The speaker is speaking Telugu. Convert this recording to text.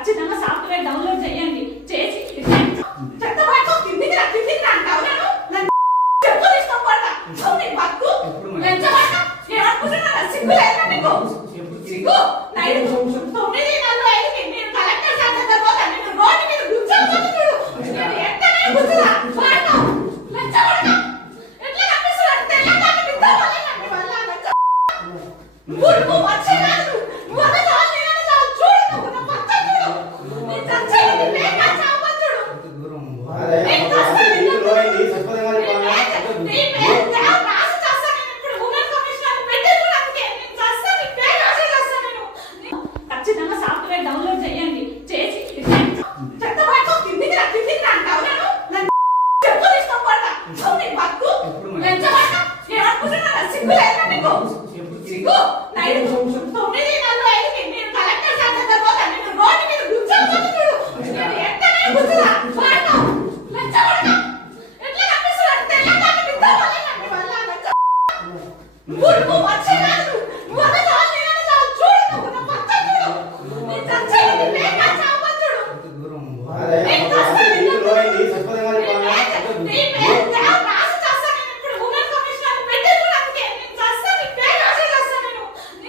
ఖచ్చితంగా సాఫ్ట్వేర్ డౌన్లోడ్ చేయండి. చేసి చెత్త పట్టుకో, కిందికి రా అంటావు. చెప్పు తీసుకోకుండా బతుకు సిగ్గు లేదా నీకు? సిగ్గు 9 9 4 5